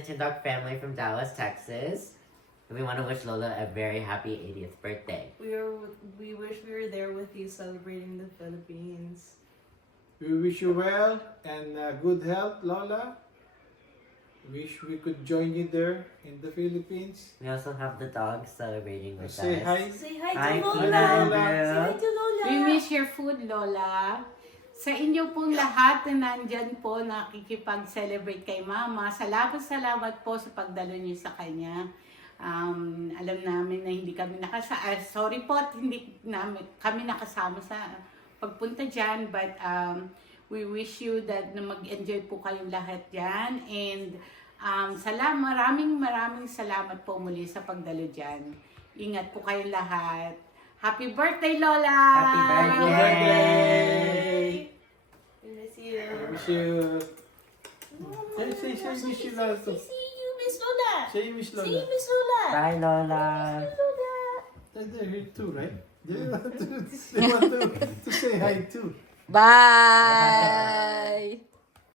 the Tindock family from Dallas, Texas. And we want to wish Lola a very happy 80th birthday. We wish we were there with you celebrating the Philippines. We wish you well and good health, Lola. Wish we could join you there in the Philippines. We also have the dog celebrating with Say us. hi. Say hi Hi, to Tina Lola. and Say hi Bill. to Lola. We miss your food, Lola. Sa inyo pong lahat na nandyan po nakikipag-celebrate kay Mama, salamat po sa pagdalo niyo sa kanya. Alam namin na hindi kami sorry po at hindi kami nakasama sa pagpunta dyan, but we wish you that na mag-enjoy po kayong lahat dyan, and maraming salamat po muli sa pagdalo dyan. Ingat po kayong lahat. Happy birthday, Lola! Happy birthday! We miss you. Wish you. Say, wish you Lola. See you, Miss Lola. Say Miss See you, Lola. Miss Lola. Bye, Lola! Lola. They're here too, right? They want to say hi too. Bye!